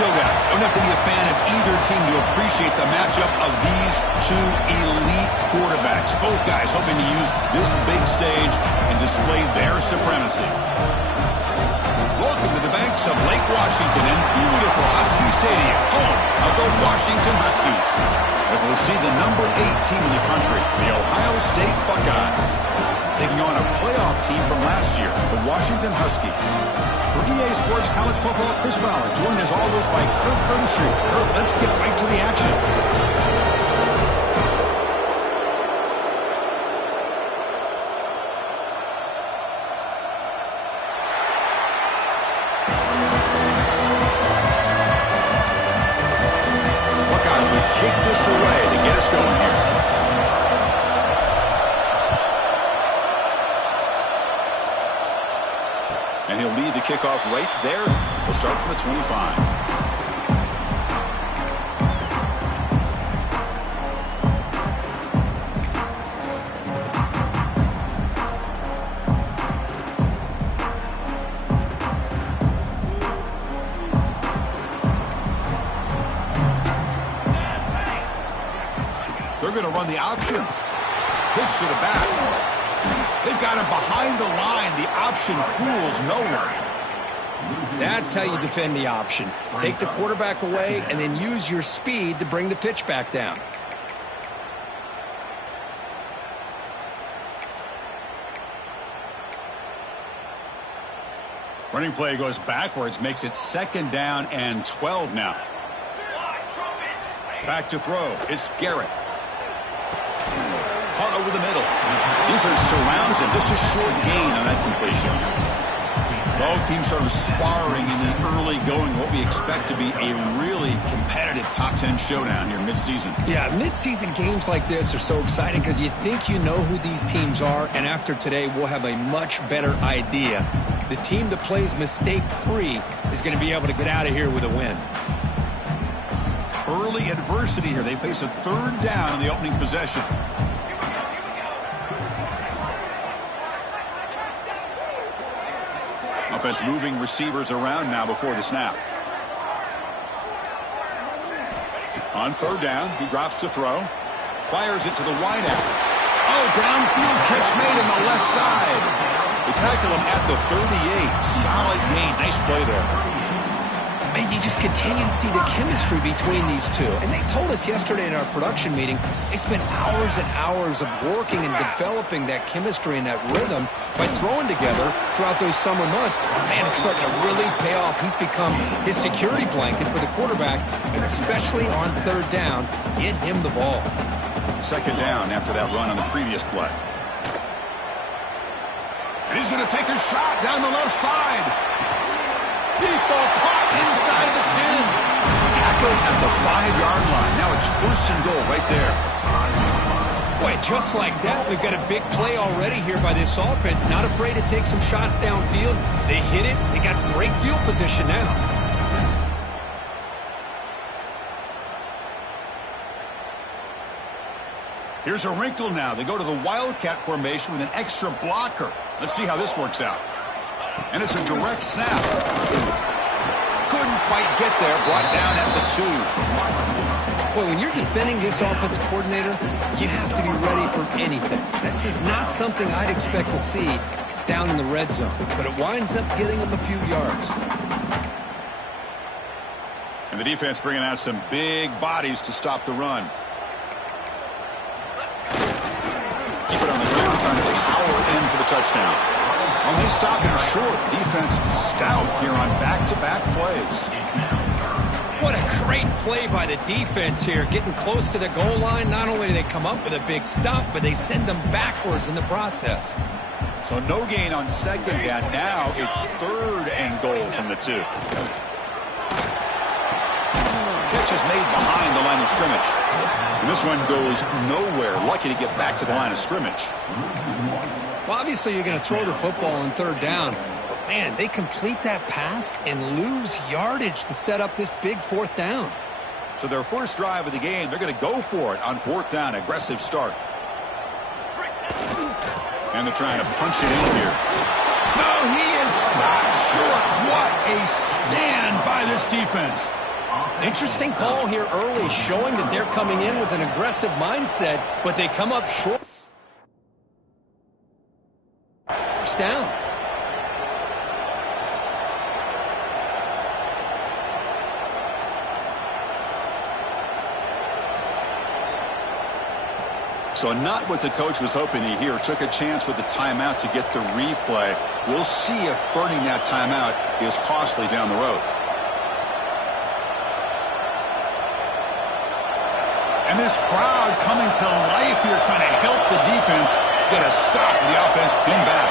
showdown. Don't have to be a fan of either team to appreciate the matchup of these two elite quarterbacks. Both guys hoping to use this big stage and display their supremacy. Welcome to the banks of Lake Washington in beautiful Husky Stadium, home of the Washington Huskies. As we'll see the number 8 team in the country, the Ohio State Buckeyes, taking on a playoff team from last year, the Washington Huskies. For EA Sports College Football, Chris Fowler, joined as always by Kirk Herbstreit. Kirk, let's get right to the action. Buckeyes will kick this away to get us going here. And he'll lead the kickoff right there. We'll start from the 25. They're going to run the option. Pitch to the back. They've got him behind the line. The option fools no one. That's how you defend the option. Take the quarterback away and then use your speed to bring the pitch back down. Running play goes backwards, makes it 2nd down and 12 now. Back to throw. It's Garrett. Caught over the middle. Defense surrounds him. Just a short gain on that completion. Both teams sort of sparring in the early going. What we expect to be a really competitive top 10 showdown here midseason. Yeah, midseason games like this are so exciting because you think you know who these teams are, and after today we'll have a much better idea. The team that plays mistake-free is going to be able to get out of here with a win. Early adversity here. They face a 3rd down in the opening possession. Offense moving receivers around now before the snap. On 3rd down, he drops to throw. Fires it to the wideout. Oh, downfield catch made on the left side. They tackle him at the 38. Solid gain. Nice play there. And you just continue to see the chemistry between these two. And they told us yesterday in our production meeting, they spent hours and hours of working and developing that chemistry and that rhythm by throwing together throughout those summer months. And man, it's starting to really pay off. He's become his security blanket for the quarterback, and especially on 3rd down, get him the ball. 2nd down after that run on the previous play. And he's going to take a shot down the left side. Deep ball caught inside the 10. Tackled at the 5-yard line. Now it's 1st and goal right there. Boy, just like that, we've got a big play already here by this offense. Not afraid to take some shots downfield. They hit it. They got great field position now. Here's a wrinkle now. They go to the Wildcat formation with an extra blocker. Let's see how this works out. And it's a direct snap. Couldn't quite get there. Brought down at the 2. Boy, when you're defending this offensive coordinator, you have to be ready for anything. This is not something I'd expect to see down in the red zone. But it winds up getting them a few yards. And the defense bringing out some big bodies to stop the run. Keep it on the ground, trying to power in for the touchdown. And they stop him short. Defense stout here on back-to-back plays. What a great play by the defense here. Getting close to the goal line, not only do they come up with a big stop, but they send them backwards in the process. So no gain on 2nd down. Now it's 3rd and goal from the 2. Catch is made behind the line of scrimmage. And this one goes nowhere. Lucky to get back to the line of scrimmage. Well, obviously you're going to throw the football on 3rd down. But, man, they complete that pass and lose yardage to set up this big 4th down. So their first drive of the game, they're going to go for it on 4th down. Aggressive start. And they're trying to punch it in here. No, he is stopped short. What a stand by this defense. Interesting call here early, showing that they're coming in with an aggressive mindset, but they come up short. First down. So not what the coach was hoping to hear. Took a chance with the timeout to get the replay. We'll see if burning that timeout is costly down the road. And this crowd coming to life here, trying to help the defense get a stop. The offense pinned back.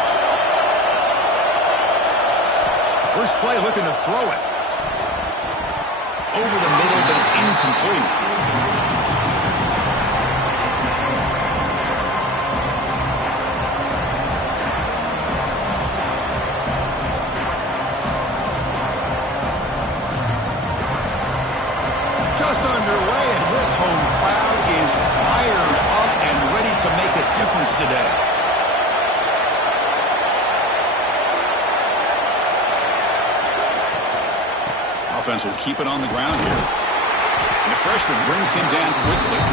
First play looking to throw it. Over the middle, but it's incomplete. Just underway, and this home crowd is fired up and ready to make a difference today. Offense will keep it on the ground here. And the freshman brings him down quickly.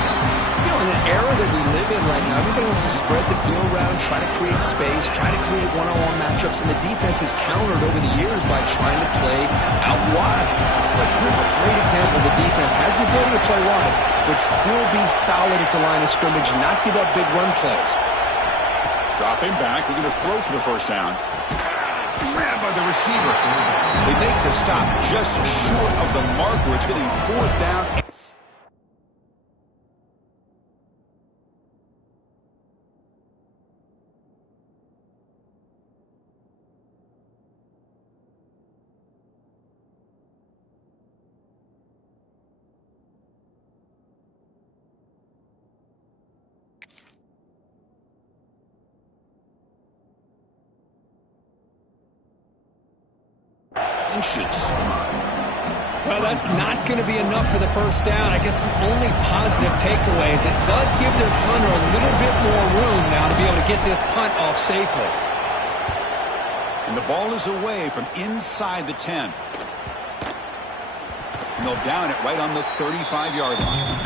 You know, in the era that we live in right now, everybody wants to spread the field around, try to create space, try to create one-on-one matchups, and the defense has countered over the years by trying to play out wide. But here's a great example. The defense has the ability to play wide, but still be solid at the line of scrimmage, not give up big run plays. Dropping back, we're going to throw for the first down. Grabbed by the receiver. They make the stop just short of the marker. It's going to be fourth down. Inches. Well, that's not going to be enough for the first down. I guess the only positive takeaway is it does give their punter a little bit more room now to be able to get this punt off safely. And the ball is away from inside the 10. And they'll down it right on the 35-yard line.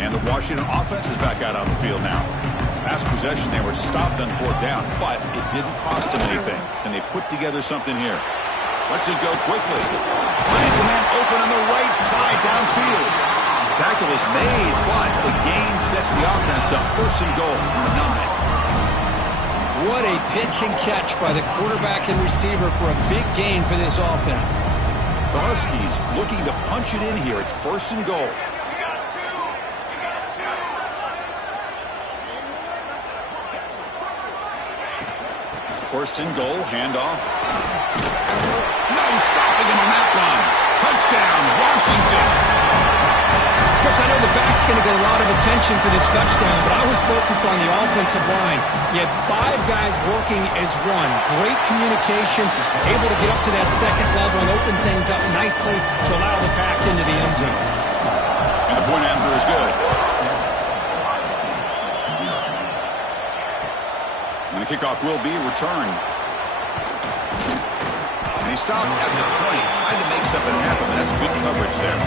And the Washington offense is back out on the field now. Last possession, they were stopped on fourth down, but it didn't cost them anything. And they put together something here. Lets it go quickly. Finds a man open on the right side downfield. Tackle is made, but the gain sets the offense up. First and goal from the 9. What a pitch and catch by the quarterback and receiver for a big gain for this offense. The Huskies looking to punch it in here. It's first and goal. First and goal, handoff. No stopping him on that one. Touchdown, Washington. Of course, I know the back's going to get a lot of attention for this touchdown, but I was focused on the offensive line. You had 5 guys working as one. Great communication, able to get up to that second level and open things up nicely to allow the back into the end zone. And the point after is good. And the kickoff will be returned. And he stopped at the 20, trying to make something happen. That's good coverage there.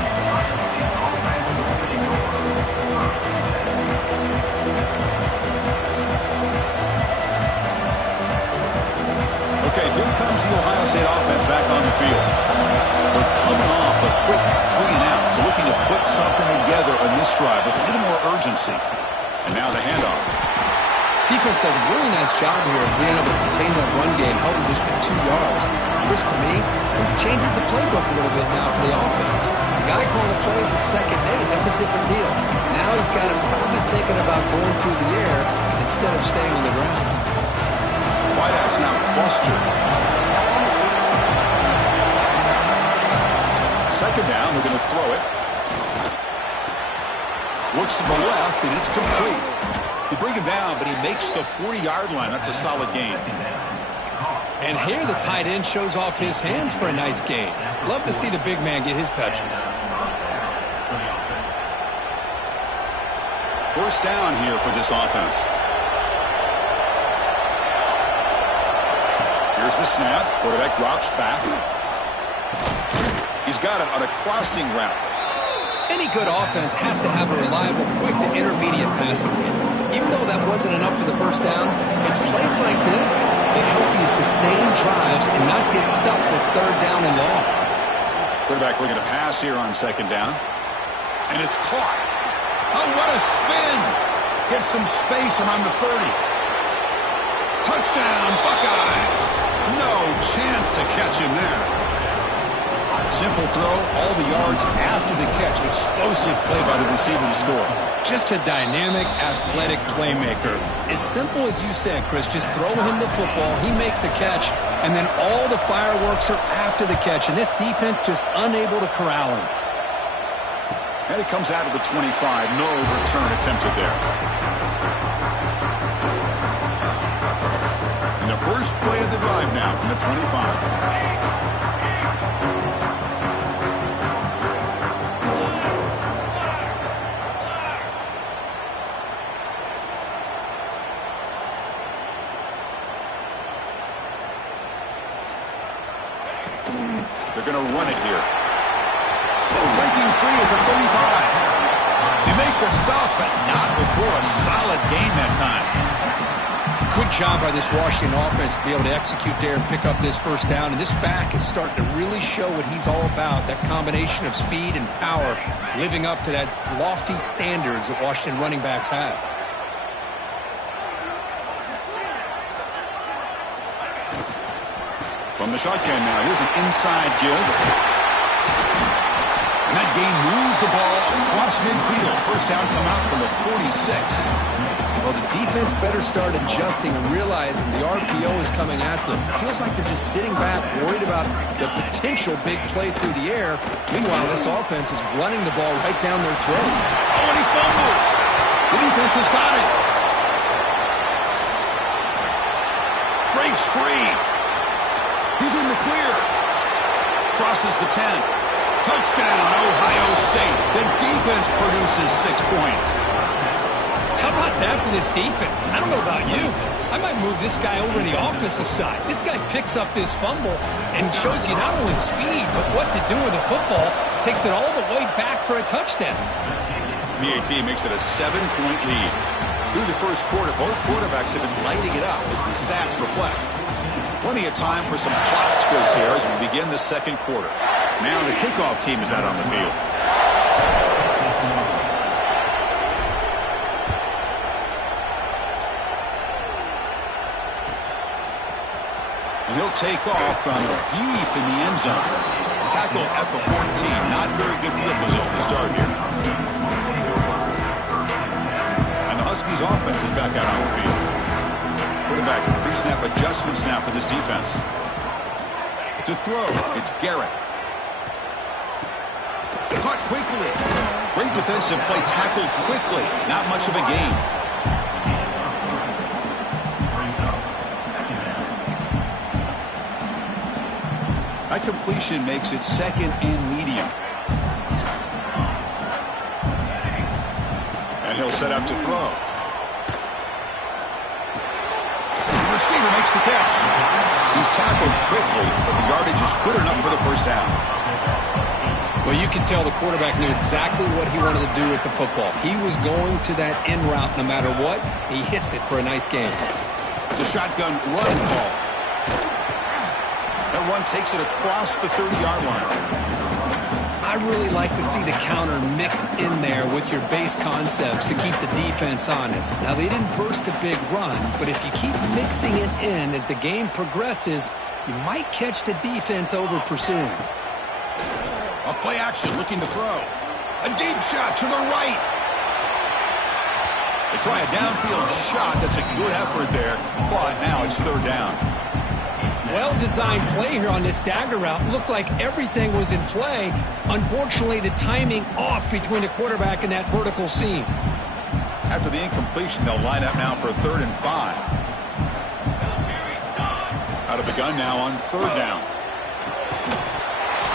Okay, here comes the Ohio State offense back on the field. They're coming off a quick 3-and-out, so looking to put something together on this drive with a little more urgency. And now the handoff. Defense does a really nice job here of being able to contain that run game, helping just get 2 yards. This, to me, this changes the playbook a little bit now for the offense. The guy calling the plays at second day, that's a different deal. Now he's got him probably thinking about going through the air instead of staying on the ground. Wideouts now clustered. Second down, we're going to throw it. Looks to the left, and it's complete. They bring him down, but he makes the 40-yard line. That's a solid gain. And here the tight end shows off his hands for a nice gain. Love to see the big man get his touches. First down here for this offense. Here's the snap. Quarterback drops back. He's got it on a crossing route. Any good offense has to have a reliable, quick to intermediate passing game. Even though that wasn't enough for the first down, it's plays like this that help you sustain drives and not get stuck with third down and long. Quarterback looking to pass here on second down. And it's caught. Oh, what a spin. Gets some space around the 30. Touchdown, Buckeyes. No chance to catch him there. Simple throw, all the yards after the catch. Explosive play by the receiver to score. Just a dynamic, athletic playmaker. As simple as you said, Chris, just throw him the football, he makes a catch, and then all the fireworks are after the catch, and this defense just unable to corral him. And it comes out of the 25. No return attempted there. And the first play of the drive now from the 25. They're going to run it here. Breaking free at the 35. They make the stop, but not before a solid gain that time. Good job by this Washington offense to be able to execute there and pick up this first down. And this back is starting to really show what he's all about, that combination of speed and power, living up to that lofty standards that Washington running backs have. From the shotgun now, here's an inside give. And that gain moves the ball across midfield. First down come out from the 46. Well, the defense better start adjusting and realizing the RPO is coming at them. It feels like they're just sitting back, worried about the potential big play through the air. Meanwhile, this offense is running the ball right down their throat. Oh, and he fumbles. The defense has got it. Breaks free. He's in the clear. Crosses the 10. Touchdown, Ohio State. The defense produces 6 points. How about that for this defense? I don't know about you. I might move this guy over to the offensive side. This guy picks up this fumble and shows you not only speed, but what to do with the football. Takes it all the way back for a touchdown. PAT makes it a 7-point lead. Through the first quarter, both quarterbacks have been lighting it up as the stats reflect. Plenty of time for some plot twists here as we begin the second quarter. Now the kickoff team is out on the field. And he'll take off from deep in the end zone. Tackle at the 14. Not very good field position to start here. And the Huskies offense is back out on the field. Quarterback pre-snap adjustments now for this defense. To throw, it's Garrett. Caught quickly. Great defensive play, tackled quickly. Not much of a gain. That completion makes it second and medium. And he'll set up to throw. Receiver makes the catch. He's tackled quickly, but the yardage is good enough for the first down. Well, you can tell the quarterback knew exactly what he wanted to do with the football. He was going to that end route no matter what. He hits it for a nice game. It's a shotgun run call. That run takes it across the 30-yard line. I really like to see the counter mixed in there with your base concepts to keep the defense honest. Now, they didn't burst a big run, but if you keep mixing it in as the game progresses, you might catch the defense over pursuing. A play action looking to throw. A deep shot to the right. They try a downfield shot. That's a good effort there, but now it's third down. Well-designed play here on this dagger route. Looked like everything was in play. Unfortunately, the timing off between the quarterback and that vertical seam. After the incompletion, they'll line up now for a 3rd and 5. Out of the gun now on 3rd down.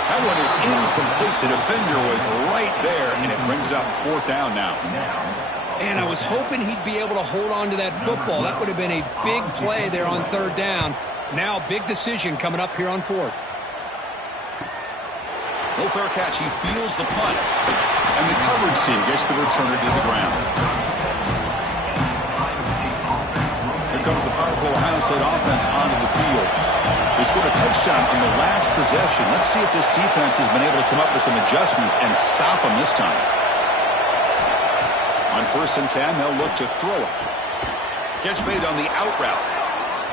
That one is incomplete. The defender was right there, and it brings up 4th down now. And I was hoping he'd be able to hold on to that football. That would have been a big play there on 3rd down. Now, big decision coming up here on fourth. No fair catch. He feels the punt. And the coverage team gets the returner to the ground. Here comes the powerful Ohio State offense onto the field. They scored a touchdown on the last possession. Let's see if this defense has been able to come up with some adjustments and stop them this time. On 1st and 10, they'll look to throw it. Catch made on the out route.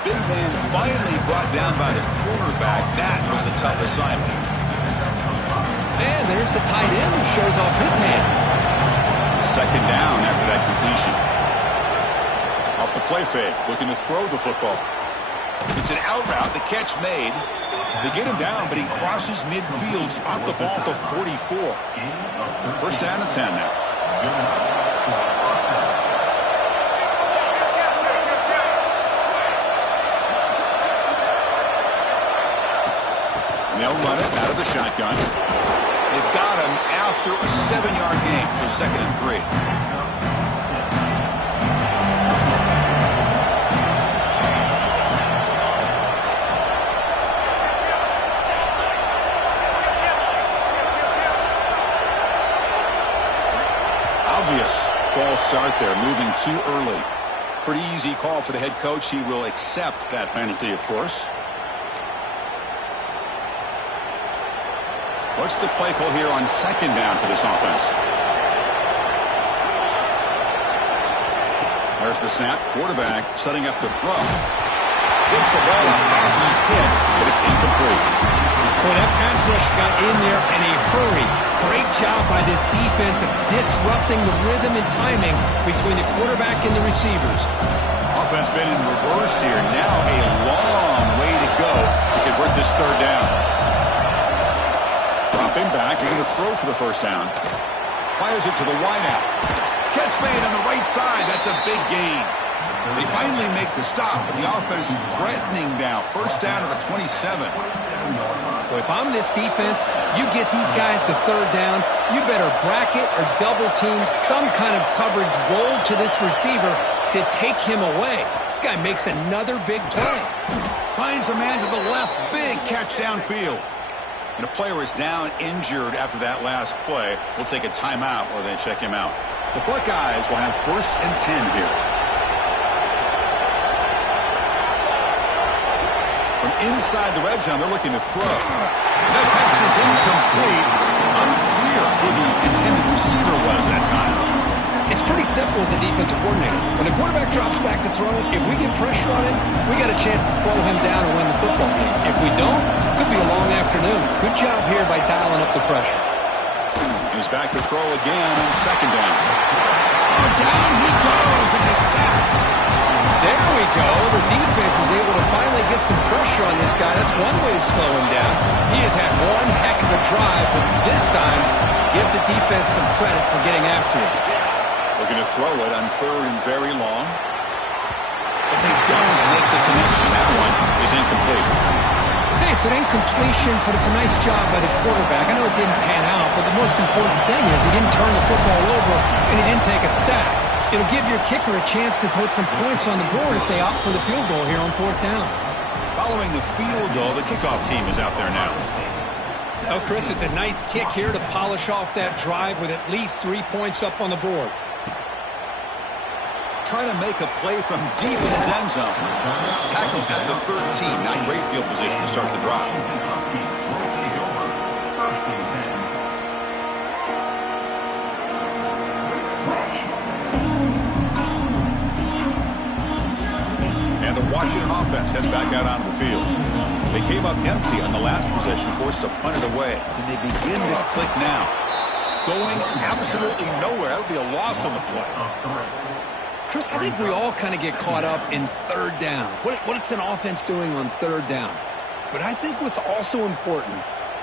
Big man finally brought down by the quarterback. That was a tough assignment. And there's the tight end who shows off his hands. 2nd down after that completion. Off the play fake, looking to throw the football. It's an out route, the catch made. They get him down, but he crosses midfield, spot the ball to 44. 1st down and 10 now. And they'll run it out of the shotgun. They've got him after a 7-yard gain, so 2nd and 3. Obvious false start there, moving too early. Pretty easy call for the head coach. He will accept that penalty, of course. What's the play call here on 2nd down for this offense? There's the snap. Quarterback setting up to throw. Gets the ball up as he's hit, but it's incomplete. Boy, that pass rush got in there in a hurry. Great job by this defense of disrupting the rhythm and timing between the quarterback and the receivers. Offense been in reverse here. Now a long way to go to convert this 3rd down. Dropping back, you're going to throw for the 1st down. Fires it to the wideout. Catch made on the right side. That's a big gain. They finally make the stop, but the offense threatening now. 1st down to the 27. Well, if I'm this defense, you get these guys to 3rd down, you better bracket or double team some kind of coverage rolled to this receiver to take him away. This guy makes another big play. Finds a man to the left. Big catch downfield. And a player is down injured after that last play. We'll take a timeout or they check him out. The Buckeyes will have 1st and 10 here. From inside the red zone, they're looking to throw. That pass is incomplete. Unclear who the intended receiver was that time. It's pretty simple as a defensive coordinator. When the quarterback drops back to throw, if we get pressure on him, we got a chance to slow him down and win the football game. If we don't, it could be a long afternoon. Good job here by dialing up the pressure. He's back to throw again on 2nd down. Oh, down he goes. It's a sack. There we go. The defense is able to finally get some pressure on this guy. That's one way to slow him down. He has had one heck of a drive, but this time, give the defense some credit for getting after him. Looking to throw it on 3rd and very long. But they don't make the connection. That one is incomplete. Hey, it's an incompletion, but it's a nice job by the quarterback. I know it didn't pan out, but the most important thing is he didn't turn the football over and he didn't take a sack. It'll give your kicker a chance to put some points on the board if they opt for the field goal here on 4th down. Following the field goal, the kickoff team is out there now. Oh, Chris, it's a nice kick here to polish off that drive with at least 3 points up on the board. Trying to make a play from deep in his end zone. Tackle at the 13. Not great field position to start the drive. And the Washington offense heads back out onto the field. They came up empty on the last possession, forced to punt it away. And they begin to click now. Going absolutely nowhere. That would be a loss on the play. Chris, I think we all kind of get caught up in 3rd down. What's an offense doing on 3rd down? But I think what's also important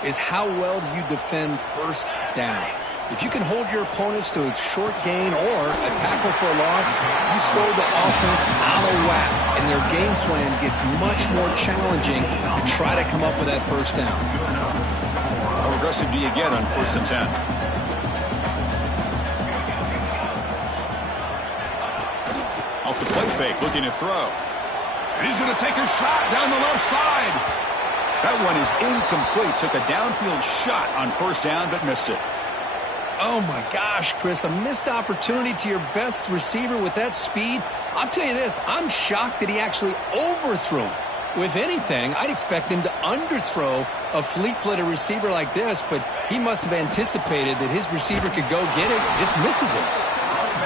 is how well you defend 1st down. If you can hold your opponents to a short gain or a tackle for a loss, you throw the offense out of whack, and their game plan gets much more challenging to try to come up with that 1st down. How aggressive do you get on 1st and 10? Off the play fake, looking to throw. And he's going to take a shot down the left side. That one is incomplete. Took a downfield shot on first down, but missed it. Oh, my gosh, Chris, a missed opportunity to your best receiver with that speed. I'll tell you this, I'm shocked that he actually overthrew. If anything, I'd expect him to underthrow a fleet-footed receiver like this, but he must have anticipated that his receiver could go get it, just misses it.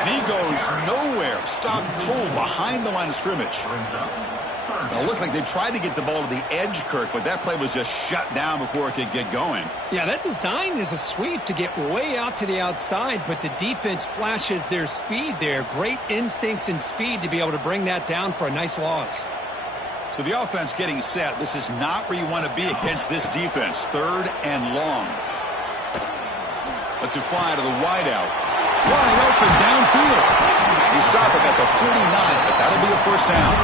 And he goes nowhere. Stopped cold behind the line of scrimmage. Now, it looked like they tried to get the ball to the edge, Kirk, but that play was just shut down before it could get going. Yeah, that design is a sweep to get way out to the outside, but the defense flashes their speed there. Great instincts and speed to be able to bring that down for a nice loss. So the offense getting set. This is not where you want to be against this defense. 3rd and long. Let's fly to the wideout. Wide open downfield. He stopped it at the 49, but that'll be a first down.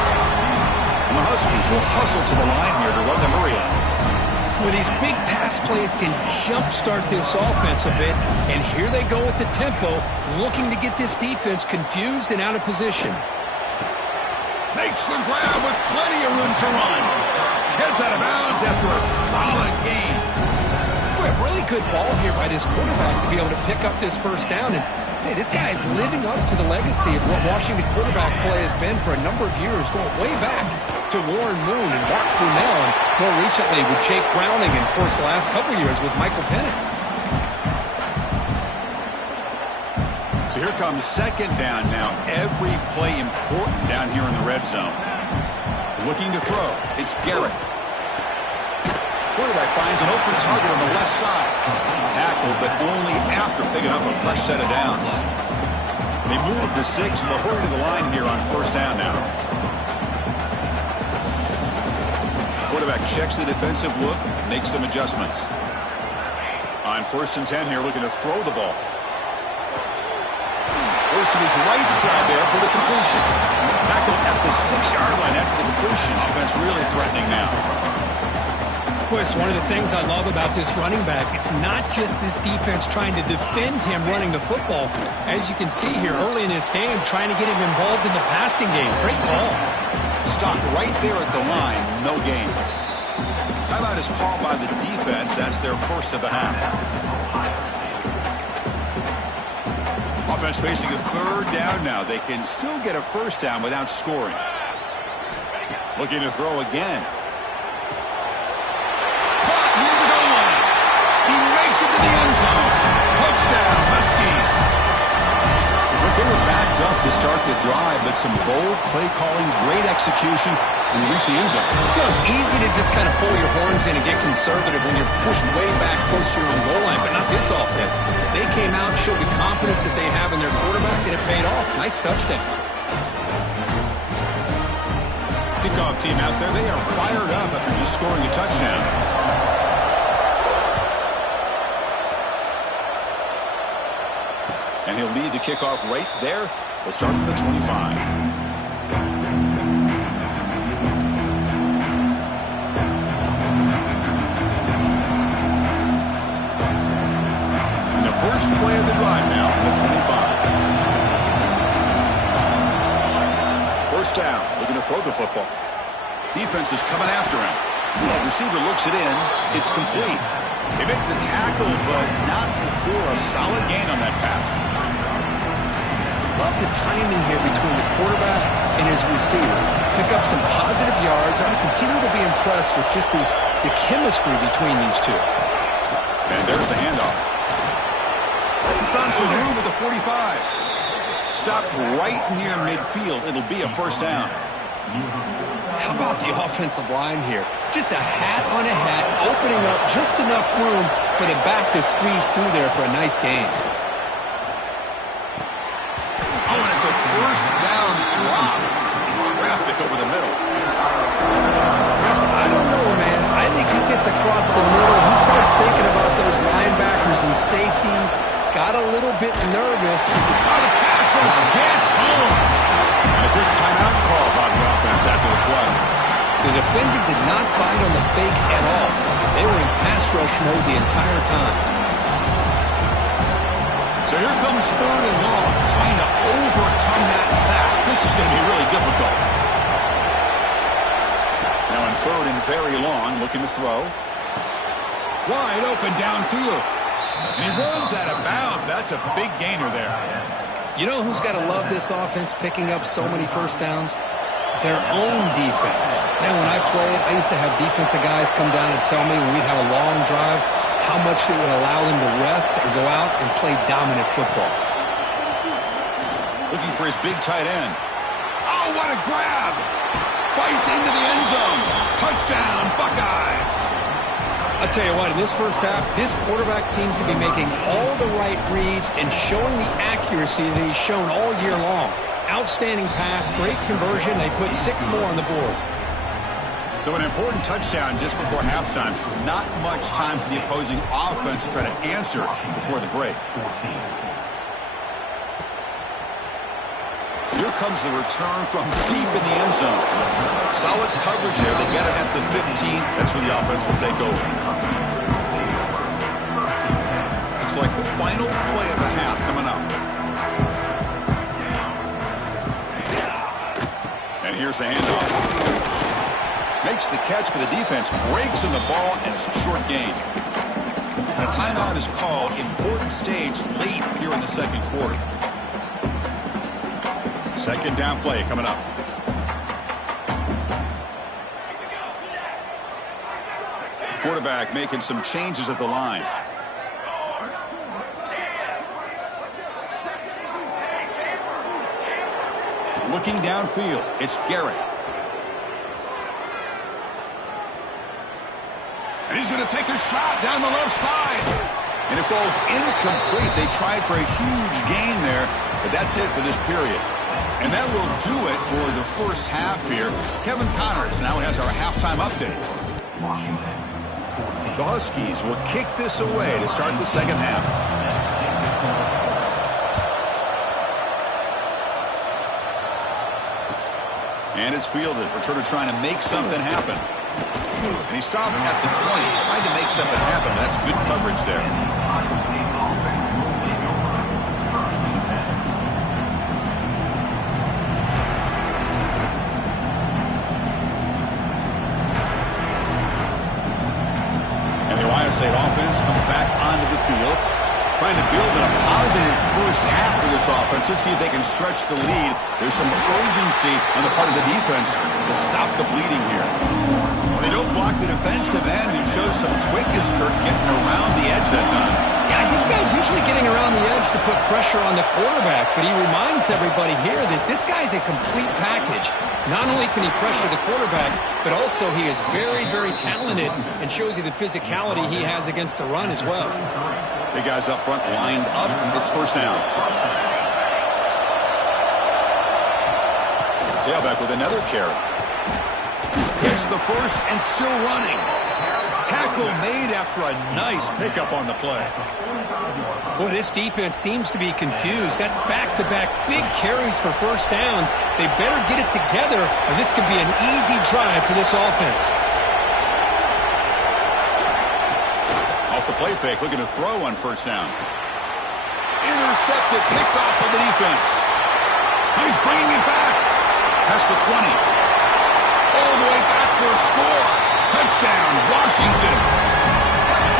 And the Huskies will hustle to the line here to run the hurry up. Well, these big pass plays can jumpstart this offense a bit, and here they go at the tempo, looking to get this defense confused and out of position. Makes the grab with plenty of room to run. Gets out of bounds after a solid gain. Boy, a really good ball here by this quarterback to be able to pick up this first down. And hey, this guy is living up to the legacy of what Washington quarterback play has been for a number of years, going way back to Warren Moon and Mark Brunell, and more recently with Jake Browning, and of course the last couple years with Michael Penix. So here comes second down now. Every play important down here in the red zone. Looking to throw. It's Garrett. Quarterback finds an open target on the left side. Tackled, but only after picking up a fresh set of downs. They move to 6. They'll hurry to the line here on first down now. Quarterback checks the defensive look, makes some adjustments. On 1st and 10 here, looking to throw the ball. Goes to his right side there for the completion. Tackled at the 6-yard line after the completion. Offense really threatening now. Chris, one of the things I love about this running back, it's not just this defense trying to defend him running the football. As you can see here early in this game, trying to get him involved in the passing game. Great ball. Stopped right there at the line. No gain. Timeout is called by the defense. That's their first of the half. Offense facing a 3rd down now. They can still get a first down without scoring. Looking to throw again. Caught near the goal line. He makes it to the end zone. Touchdown, Huskies. But they were backed up to start the drive, but some bold play calling, great execution, and reach the end zone. You know, it's easy to just kind of pull your horns in and get conservative when you're pushed way back close to your own goal line, but not this offense. They came out, showed the confidence that they have in their quarterback, and it paid off. Nice touchdown. Kickoff team out there, they are fired up after just scoring a touchdown. And he'll lead the kickoff right there. They'll start from the 25. And the first play of the drive now from the 25. First down, looking to throw the football. Defense is coming after him. The receiver looks it in. It's complete. They make the tackle, but not before a solid gain on that pass. Love the timing here between the quarterback and his receiver. Pick up some positive yards. I continue to be impressed with just the chemistry between these two. And there's the handoff. He's found some room at the 45. Stopped right near midfield. It'll be a first down. How about the offensive line here? Just a hat on a hat, opening up just enough room for the back to squeeze through there for a nice gain. Oh, and it's a first down drop in traffic over the middle. Chris, I don't know, man. I think he gets across the middle. He starts thinking about those linebackers and safeties. Got a little bit nervous. Oh, the pass rush gets home. And a quick timeout call by the offense after the play. The defender did not bite on the fake at all. They were in pass rush mode the entire time. So here comes 3rd and long, trying to overcome that sack. This is going to be really difficult. On third and very long, looking to throw. Wide open downfield. And he runs out of bounds. That's a big gainer there. You know who's got to love this offense picking up so many first downs? Their own defense. Man, when I played, I used to have defensive guys come down and tell me when we'd have a long drive how much it would allow them to rest and go out and play dominant football. Looking for his big tight end. Oh, what a grab! Fights into the end zone. Touchdown, Buckeyes! I'll tell you what, in this first half, this quarterback seems to be making all the right reads and showing the accuracy that he's shown all year long. Outstanding pass, great conversion. They put 6 more on the board. So an important touchdown just before halftime. Not much time for the opposing offense to try to answer before the break. Here comes the return from deep in the end zone. Solid coverage there. They get it at the 15. That's where the offense will take over. Looks like the final play of the half coming up. And here's the handoff. Makes the catch, but the defense breaks in the ball, and it's a short gain. And a timeout is called. Important stage late here in the second quarter. Second down play coming up. Quarterback making some changes at the line. Looking downfield, it's Garrett. And he's going to take a shot down the left side. And it falls incomplete. They tried for a huge gain there, but that's it for this period. And that will do it for the first half here. Kevin Connors now has our halftime update. The Huskies will kick this away to start the second half. And it's fielded. Returner trying to make something happen. And he stopped at the 20. Tried to make something happen. That's good coverage there. State offense comes back onto the field, trying to build a positive first half for this offense. Let's see if they can stretch the lead. There's some urgency on the part of the defense to stop the bleeding here. Well, they don't block the defensive end and show some quickness, Kirk, getting around the edge that time. Yeah, this guy's usually getting around the edge to put pressure on the quarterback, but he reminds everybody here that this guy's a complete package. Not only can he pressure the quarterback, but also he is very, very talented and shows you the physicality he has against the run as well. Big guys up front lined up. It's first down. Tailback with another carry. Gets the first and still running. Tackle made after a nice pickup on the play. Boy, this defense seems to be confused. That's back-to-back big carries for first downs. They better get it together, or this could be an easy drive for this offense. Off the play fake, looking to throw on first down. Intercepted, picked off by the defense. He's bringing it back. Past the 20. All the way back for a score. Touchdown, Washington.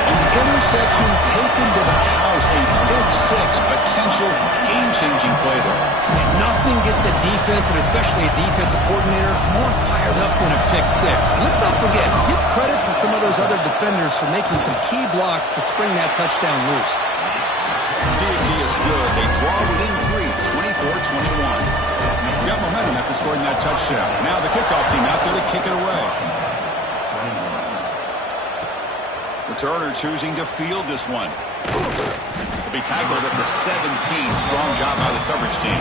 And the interception taken to the house, a pick six, potential game-changing play there. Yeah, nothing gets a defense, and especially a defensive coordinator, more fired up than a pick six. And let's not forget, give credit to some of those other defenders for making some key blocks to spring that touchdown loose. DT is good. They draw within 3, 24-21. Got momentum after scoring that touchdown. Now the kickoff team out there to kick it away. Returner choosing to field this one. He'll be tackled at the 17. Strong job by the coverage team.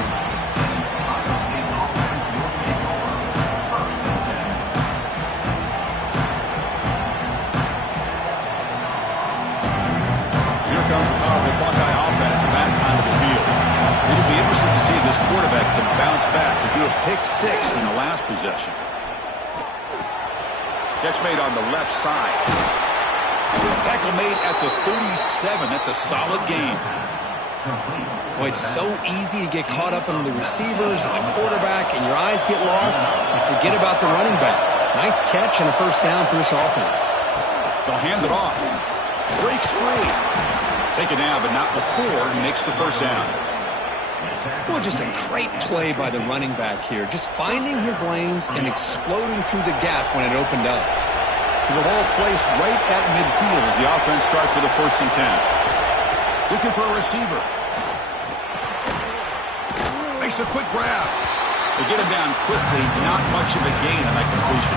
Here comes the powerful Buckeye offense back onto the field. It'll be interesting to see if this quarterback can bounce back. They threw a pick six in the last possession. Catch made on the left side. Tackle made at the 37. That's a solid gain. Boy, it's so easy to get caught up in the receivers and the quarterback, and your eyes get lost. You forget about the running back. Nice catch and a first down for this offense. They'll hand it off. Breaks free. Taken down, but not before he makes the first down. Well, just a great play by the running back here. Just finding his lanes and exploding through the gap when it opened up. To the ball placed right at midfield as the offense starts with a 1st and 10. Looking for a receiver. Makes a quick grab. They get him down quickly. Not much of a gain on that completion.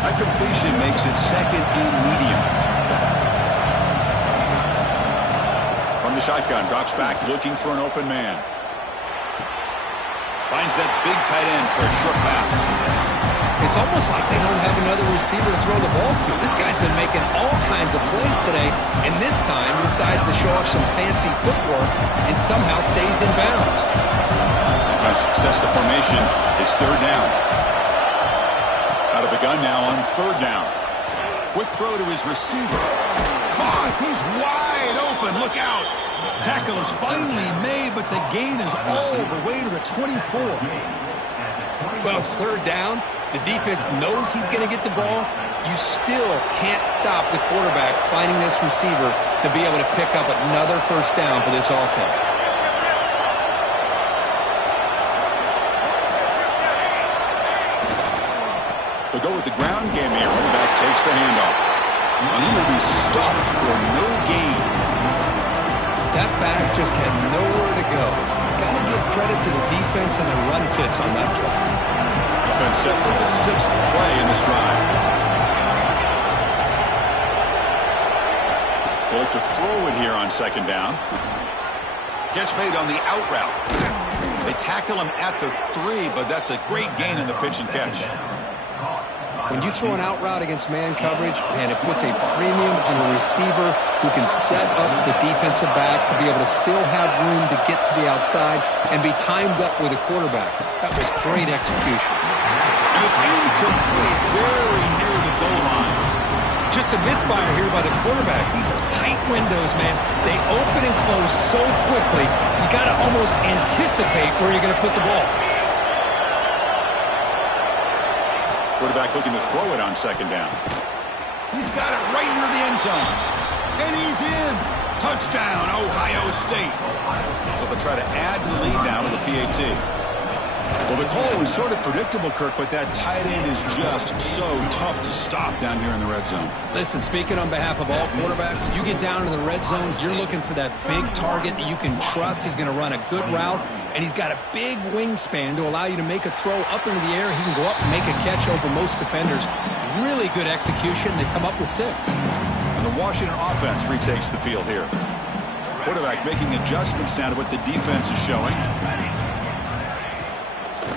That completion makes it 2nd and medium. From the shotgun, drops back looking for an open man. Finds that big tight end for a short pass. It's almost like they don't have another receiver to throw the ball to. This guy's been making all kinds of plays today, and this time decides to show off some fancy footwork and somehow stays in bounds. Success the formation. It's 3rd down. Out of the gun now on 3rd down. Quick throw to his receiver. Caught! He's wide open. Look out! Tackle is finally made, but the gain is all the way to the 24. Well, it's 3rd down. The defense knows he's going to get the ball. You still can't stop the quarterback finding this receiver to be able to pick up another 1st down for this offense. They'll go with the ground game here. Running back takes the handoff. And he will be stuffed for no gain. That back just had nowhere to go. Got to give credit to the defense and the run fits on that play. Offense set for the 6th play in this drive. They look to throw it here on 2nd down. Catch made on the out route. They tackle him at the 3, but that's a great gain in the pitch and catch. When you throw an out route against man coverage, man, it puts a premium on a receiver who can set up the defensive back to be able to still have room to get to the outside and be timed up with a quarterback. That was great execution. And it's incomplete, very near the goal line. Just a misfire here by the quarterback. These are tight windows, man. They open and close so quickly, you got to almost anticipate where you're going to put the ball. Quarterback looking to throw it on 2nd down. He's got it right near the end zone. And he's in. Touchdown, Ohio State. So they'll try to add to the lead now with a PAT. Well, the call was sort of predictable, Kirk, but that tight end is just so tough to stop down here in the red zone. Listen, speaking on behalf of all quarterbacks, you get down in the red zone, you're looking for that big target that you can trust. He's going to run a good route, and he's got a big wingspan to allow you to make a throw up into the air. He can go up and make a catch over most defenders. Really good execution. They come up with 6. And the Washington offense retakes the field here. Quarterback making adjustments down to what the defense is showing.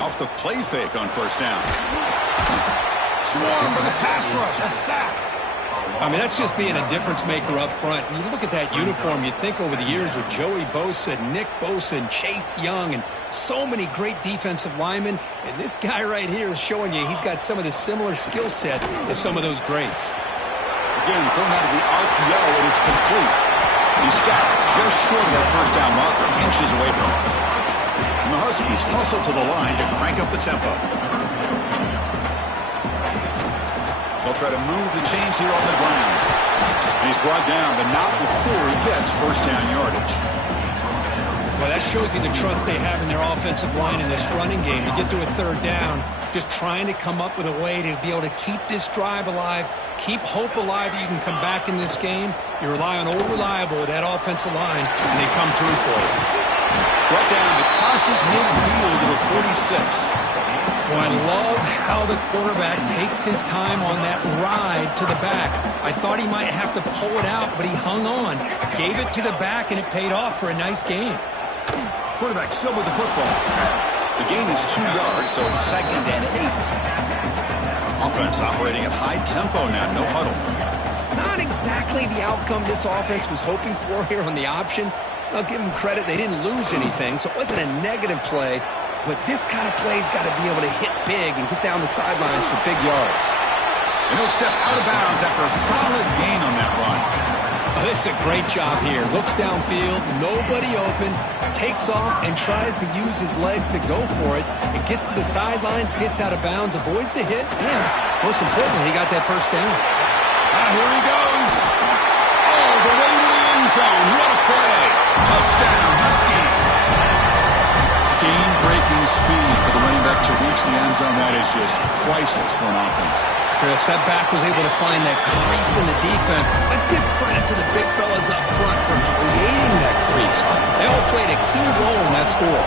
Off the play fake on 1st down. Swarm for the pass rush. A sack. I mean, that's just being a difference maker up front. You look at that uniform, you think over the years with Joey Bosa, Nick Bosa, and Chase Young, and so many great defensive linemen. And this guy right here is showing you he's got some of the similar skill set as some of those greats. Again, thrown out of the RPO, and it's complete. He stopped just short of that 1st down marker, inches away from it. And the Huskies hustle to the line to crank up the tempo. They'll try to move the chains here on the ground. And he's brought down, but not before he gets 1st down yardage. Well, that shows you the trust they have in their offensive line in this running game. You get to a 3rd down, just trying to come up with a way to be able to keep this drive alive, keep hope alive that you can come back in this game. You rely on Old Reliable with that offensive line, and they come through for you. Brought down to crosses midfield to the 46. Well, I love how the quarterback takes his time on that ride to the back. I thought he might have to pull it out, but he hung on, gave it to the back, and it paid off for a nice gain. Quarterback still with the football. The gain is 2 yards, so it's 2nd and 8. Offense operating at high tempo now, no huddle. Not exactly the outcome this offense was hoping for here on the option. I'll give them credit. They didn't lose anything, so it wasn't a negative play. But this kind of play's got to be able to hit big and get down the sidelines for big yards. And he'll step out of bounds after a solid gain on that run. Oh, this is a great job here. Looks downfield, nobody open, takes off and tries to use his legs to go for it. It gets to the sidelines, gets out of bounds, avoids the hit, and most importantly, he got that first down. Here he goes. All the way to the end zone. What a play. Touchdown, Huskies. Game-breaking speed for the running back to reach the end zone. That is just priceless for an offense. Chris, that back was able to find that crease in the defense. Let's give credit to the big fellas up front for creating that crease. They all played a key role in that score.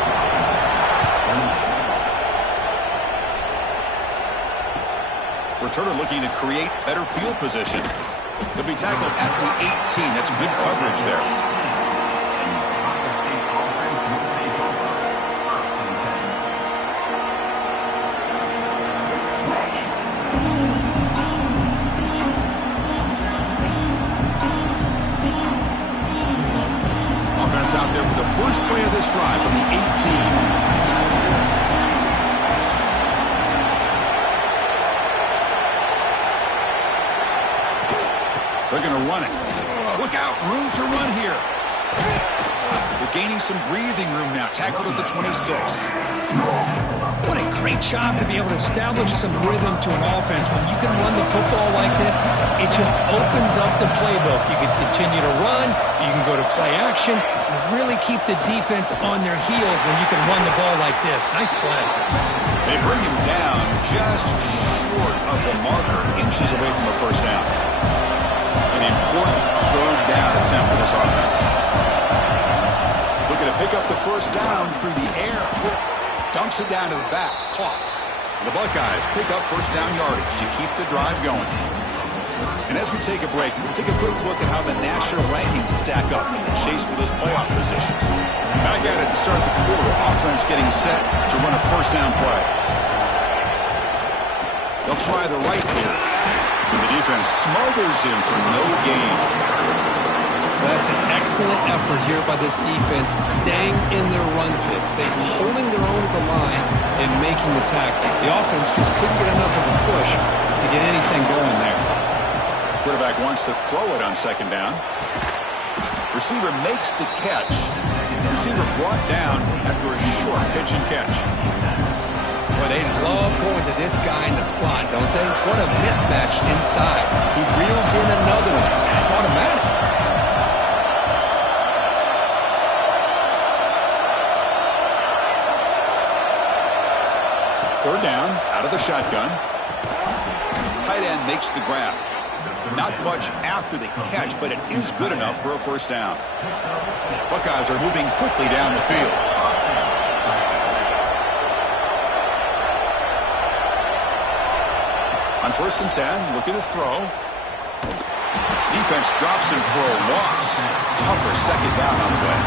Returner looking to create better field position. They'll be tackled at the 18. That's good coverage there. Offense out there for the first play of this drive from the 18. They're going to run it. Look out, room to run here. They're gaining some breathing room now. Tackled at the 26. What a great job to be able to establish some rhythm to an offense. When you can run the football like this, it just opens up the playbook. You can continue to run. You can go to play action. You really keep the defense on their heels when you can run the ball like this. Nice play. They bring him down just short of the marker, inches away from a first down. An important third down attempt for this offense. Looking to pick up the first down through the air. Dumps it down to the back. Caught. The Buckeyes pick up first down yardage to keep the drive going. And as we take a break, we'll take a quick look at how the national rankings stack up in the chase for those playoff positions. Back at it to start the quarter. Offense getting set to run a first down play. They'll try the right here. And the defense smothers him for no gain. That's an excellent effort here by this defense, staying in their run fix. They're holding their own at the line and making the tackle. The offense just couldn't get enough of a push to get anything going there. Quarterback wants to throw it on second down. Receiver makes the catch. Receiver brought down after a short pitch and catch. Well, they love going to this guy in the slot, don't they? What a mismatch inside. He reels in another one. This guy's automatic. Third down, out of the shotgun. Tight end makes the grab. Not much after the catch, but it is good enough for a first down. Buckeyes are moving quickly down the field. On first and 10, looking to throw. Defense drops him for a loss. Tougher second down on the way.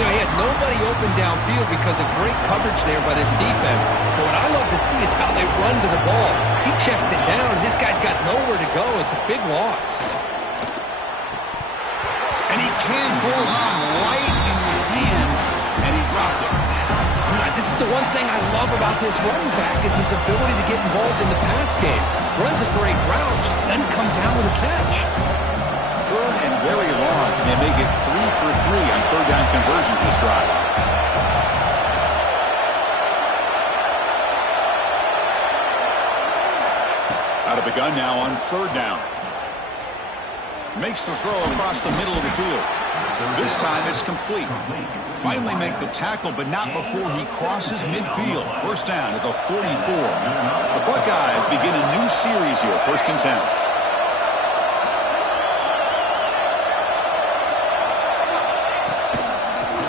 You know, he had nobody open downfield because of great coverage there by this defense. But what I love to see is how they run to the ball. He checks it down, and this guy's got nowhere to go. It's a big loss. And he can't hold on right in his hands, and he dropped it. This is the one thing I love about this running back is his ability to get involved in the pass game. Runs a great route, just doesn't come down with a catch. Good and very long, and they make it 3 for 3 on third down conversions this drive. Out of the gun now on third down. Makes the throw across the middle of the field. This time it's complete. Finally make the tackle, but not before he crosses midfield. First down at the 44. The Buckeyes begin a new series here, first and 10.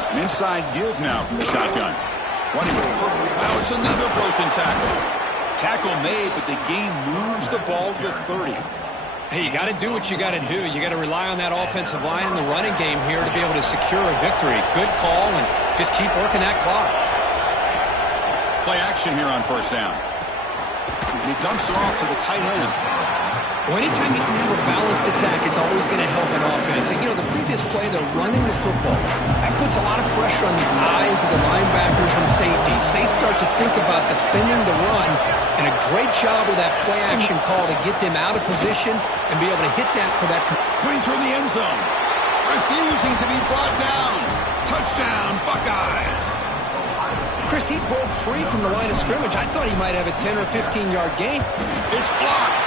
An inside give now from the shotgun. Running. Now it's another broken tackle. Tackle made, but the game moves the ball to the 30. Hey, you got to do what you got to do. You got to rely on that offensive line in the running game here to be able to secure a victory. Good call, and just keep working that clock. Play action here on first down. He dumps it off to the tight end. Well, anytime you can have a balanced attack, it's always going to help an offense. And, the previous play, they're running the football. That puts a lot of pressure on the eyes of the linebackers and safeties. They start to think about defending the run, and a great job with that play-action call to get them out of position and be able to hit that for that. Pointer in the end zone. Refusing to be brought down. Touchdown, Buckeyes. Chris, he broke free from the line of scrimmage. I thought he might have a 10 or 15-yard gain. It's blocked.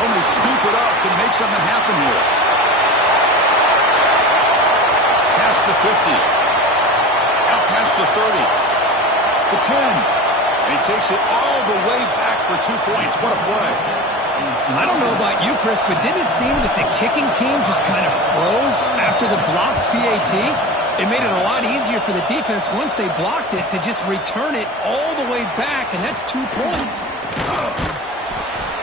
Only scoop it up. Can he make something happen here? Past the 50. Out past the 30. The 10. And he takes it all the way back for 2 points. What a play. I don't know about you, Chris, but didn't it seem that the kicking team just kind of froze after the blocked PAT? It made it a lot easier for the defense once they blocked it to just return it all the way back, and that's 2 points.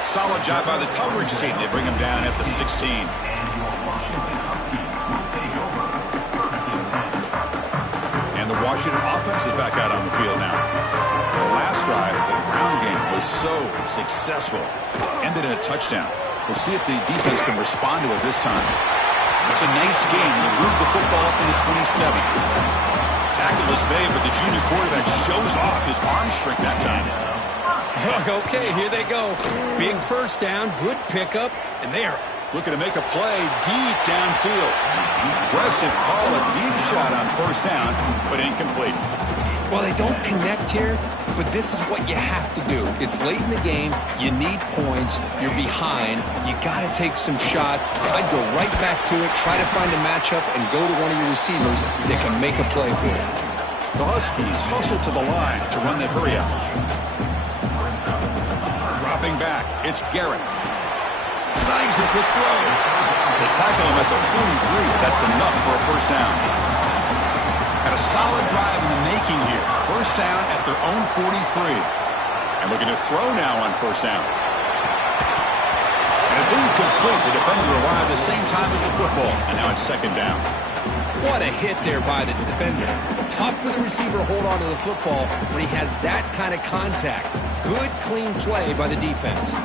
Solid job by the coverage team. They bring him down at the 16. And the Washington offense is back out on the field now. The last drive, the ground game was so successful. Ended in a touchdown. We'll see if the defense can respond to it this time. It's a nice game. They move the football up to the 27. Tackle is made, but the junior quarterback shows off his arm strength that time. Okay, here they go. Big first down, good pickup, and they are looking to make a play deep downfield. Aggressive call, a deep shot on first down, but incomplete. Well, they don't connect here, but this is what you have to do. It's late in the game. You need points. You're behind. You got to take some shots. I'd go right back to it, try to find a matchup, and go to one of your receivers that can make a play for you. The Huskies hustle to the line to run the hurry up. Dropping back, it's Garrett. Snags the quick throw. They tackle him at the 43, but that's enough for a first down. Got a solid drive in the making here. First down at their own 43. And looking to throw now on first down. And it's incomplete. The defender arrived at the same time as the football. And now it's second down. What a hit there by the defender. Tough for the receiver to hold on to the football when he has that kind of contact. Good, clean play by the defense.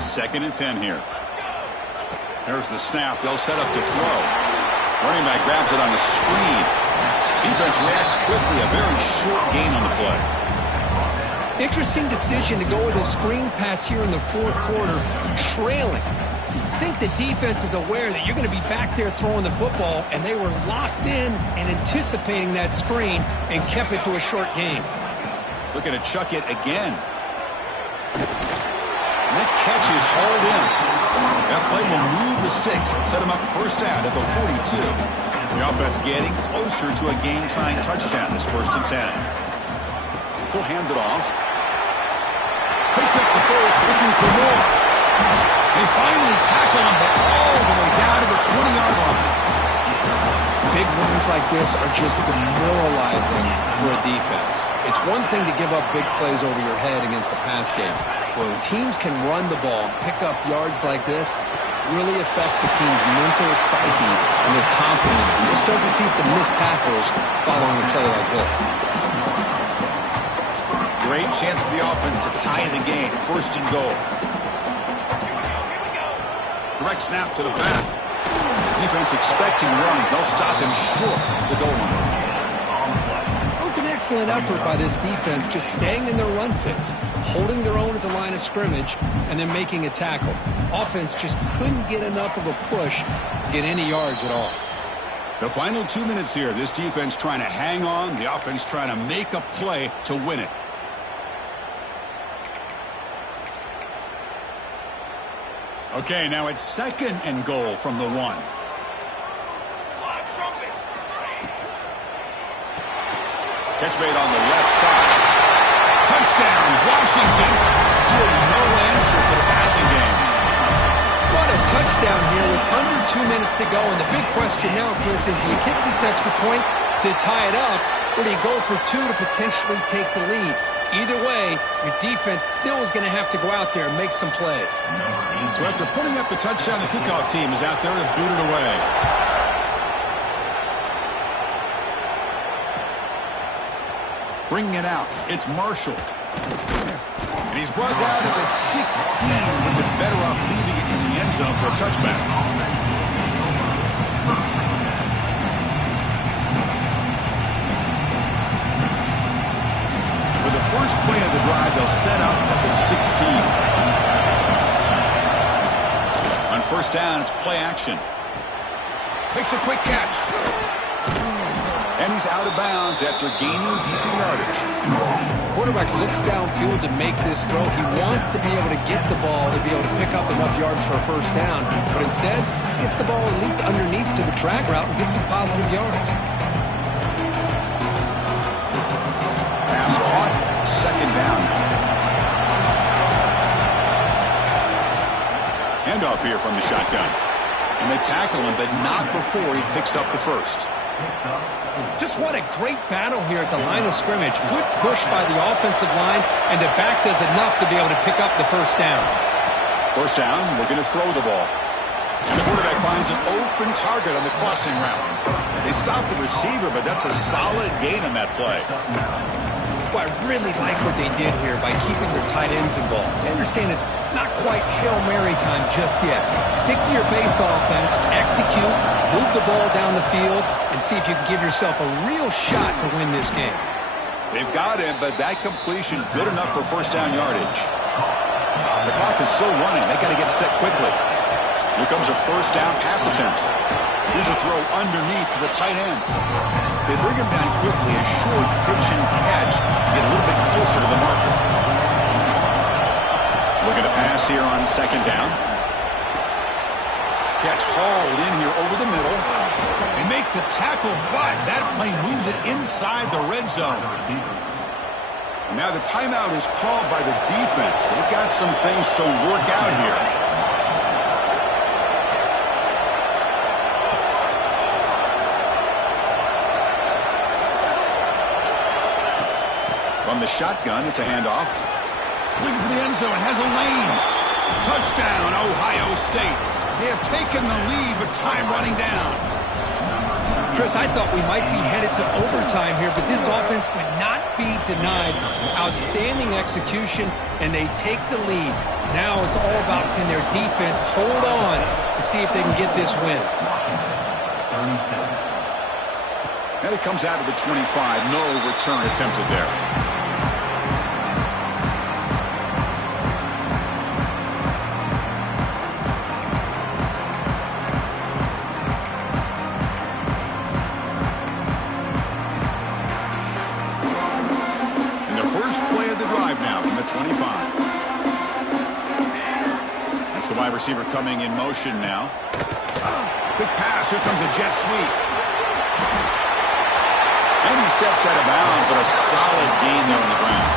Second and 10 here. There's the snap. They'll set up to throw. Running back grabs it on the screen. Defense reacts quickly. A very short gain on the play. Interesting decision to go with a screen pass here in the fourth quarter, trailing. I think the defense is aware that you're going to be back there throwing the football, and they were locked in and anticipating that screen and kept it to a short gain. Looking to chuck it again. And that catch is hauled in. That play will move the sticks, set him up first down at the 42. The offense getting closer to a game-tying touchdown. This first and 10. He'll hand it off. Picks up the first, looking for more. They finally tackle him, but all the way down to the 20-yard line. Big runs like this are just demoralizing for a defense. It's one thing to give up big plays over your head against the pass game. When teams can run the ball and pick up yards like this, really affects the team's mental psyche and their confidence. And you'll start to see some missed tackles following a play like this. Great chance for the offense to tie the game. First and goal. Direct snap to the back. Defense expecting run. They'll stop him short of the goal line. That was an excellent effort by this defense, just staying in their run fits, holding their own at the line of scrimmage, and then making a tackle. Offense just couldn't get enough of a push to get any yards at all. The final 2 minutes here. This defense trying to hang on. The offense trying to make a play to win it. Okay, now it's second and goal from the 1. Catch made on the left side. Touchdown, Washington. Still no answer for the passing game. What a touchdown here with under 2 minutes to go. And the big question now, Chris, is do you kick this extra point to tie it up, or do you go for 2 to potentially take the lead? Either way, your defense still is going to have to go out there and make some plays. So after putting up the touchdown, the kickoff team is out there to boot it away. Bringing it out, it's Marshall. And He's brought down at the 16. Would have been better off leaving it in the end zone for a touchback. For the first play of the drive, they'll set up at the 16. On first down, it's play action. Makes a quick catch. And he's out of bounds after gaining decent yardage. Quarterback looks downfield to make this throw. He wants to be able to get the ball to be able to pick up enough yards for a first down. But instead, he gets the ball at least underneath to the drag route and gets some positive yards. Pass caught. Second down. Handoff here from the shotgun. And they tackle him, but not before he picks up the first. Just what a great battle here at the line of scrimmage. Good push by the offensive line, and the back does enough to be able to pick up the first down. First down, we're going to throw the ball. And the quarterback finds an open target on the crossing route. They stop the receiver, but that's a solid gain on that play. Boy, I really like what they did here by keeping their tight ends involved. I understand it's not quite Hail Mary time just yet. Stick to your base offense, execute, move the ball down the field, and see if you can give yourself a real shot to win this game. They've got him, but that completion good enough for first down yardage. The clock is still running. They got to get set quickly. Here comes a first down pass attempt. Here's a throw underneath to the tight end. They bring him down quickly, a short pitch and catch to get a little bit closer to the marker. Looking to pass here on second down. Catch hauled in here over the middle. They make the tackle, but that play moves it inside the red zone. And now the timeout is called by the defense. They've got some things to work out here. From the shotgun, it's a handoff. Looking for the end zone, has a lane. Touchdown, Ohio State. They have taken the lead, but time running down. Chris, I thought we might be headed to overtime here, but this offense would not be denied. Outstanding execution, and they take the lead. Now it's all about can their defense hold on to see if they can get this win. And it comes out of the 25. No return attempted there. Wide receiver coming in motion now. Big pass. Here comes a jet sweep. And he steps out of bounds, but a solid gain there on the ground.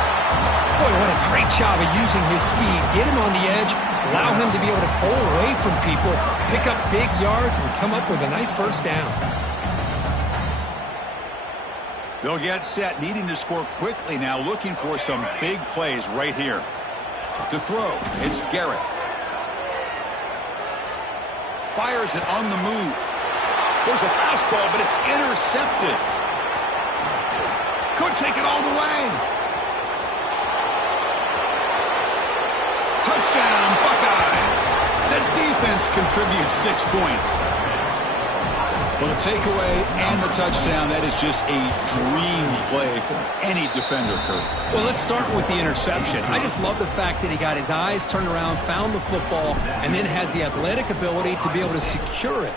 Boy, what a great job of using his speed. Get him on the edge, allow him to be able to pull away from people, pick up big yards, and come up with a nice first down. They'll get set, needing to score quickly now, looking for some big plays right here. To throw, it's Garrett. Fires it on the move. There's a fastball, but it's intercepted. Could take it all the way. Touchdown, Buckeyes. The defense contributes 6 points. Well, the takeaway and the touchdown, that is just a dream play for any defender, Kurt. Well, let's start with the interception. I just love the fact that he got his eyes turned around, found the football, and then has the athletic ability to be able to secure it.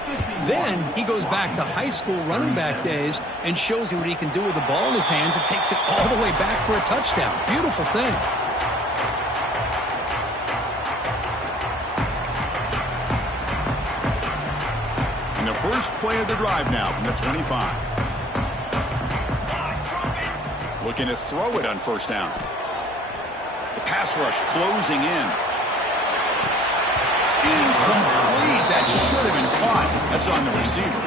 Then he goes back to high school running back days and shows you what he can do with the ball in his hands and takes it all the way back for a touchdown. Beautiful thing. First play of the drive now from the 25. Looking to throw it on first down. The pass rush closing in. Incomplete. That should have been caught. That's on the receiver.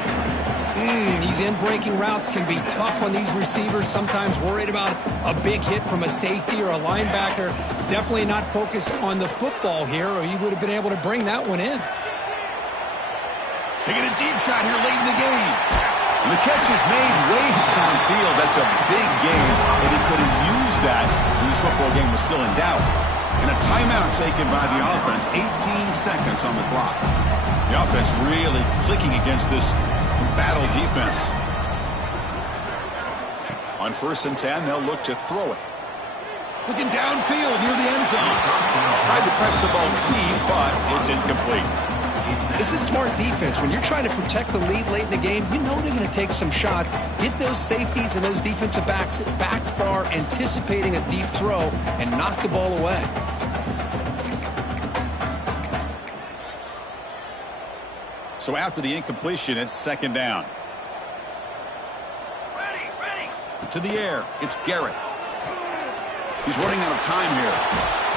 These in-breaking routes can be tough on these receivers, sometimes worried about a big hit from a safety or a linebacker. Definitely not focused on the football here, or you would have been able to bring that one in. Taking a deep shot here late in the game. And the catch is made way downfield. That's a big gain, and he could have used that when this football game was still in doubt. And a timeout taken by the offense. 18 seconds on the clock. The offense really clicking against this battle defense. On 1st and 10, they'll look to throw it. Looking downfield near the end zone. Tried to press the ball deep, but it's incomplete. This is smart defense. When you're trying to protect the lead late in the game, you know they're going to take some shots, get those safeties and those defensive backs back far, anticipating a deep throw, and knock the ball away. So after the incompletion, it's 2nd down. Ready. To the air, it's Garrett. He's running out of time here.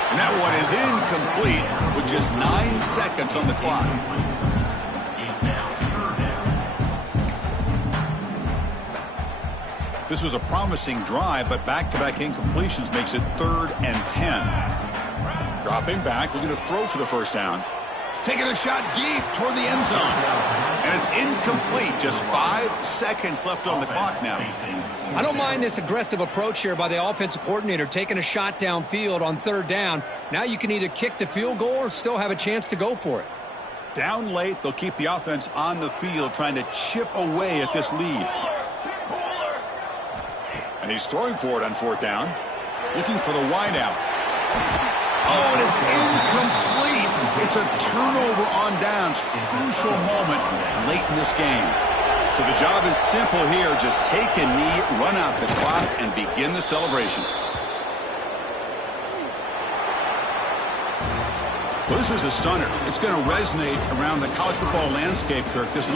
And that one is incomplete with just 9 seconds on the clock. This was a promising drive, but back-to-back incompletions makes it 3rd and 10. Dropping back, looking to throw for the 1st down. Taking a shot deep toward the end zone. And it's incomplete. Just 5 seconds left on the clock now. I don't mind this aggressive approach here by the offensive coordinator, taking a shot downfield on 3rd down. Now you can either kick the field goal or still have a chance to go for it. Down late, they'll keep the offense on the field, trying to chip away at this lead. And he's throwing for it on 4th down. Looking for the wideout. Oh, and it's incomplete. It's a turnover on downs. Crucial moment late in this game. So the job is simple here. Just take a knee, run out the clock, and begin the celebration. Well, this was a stunner. It's going to resonate around the college football landscape, Kirk. This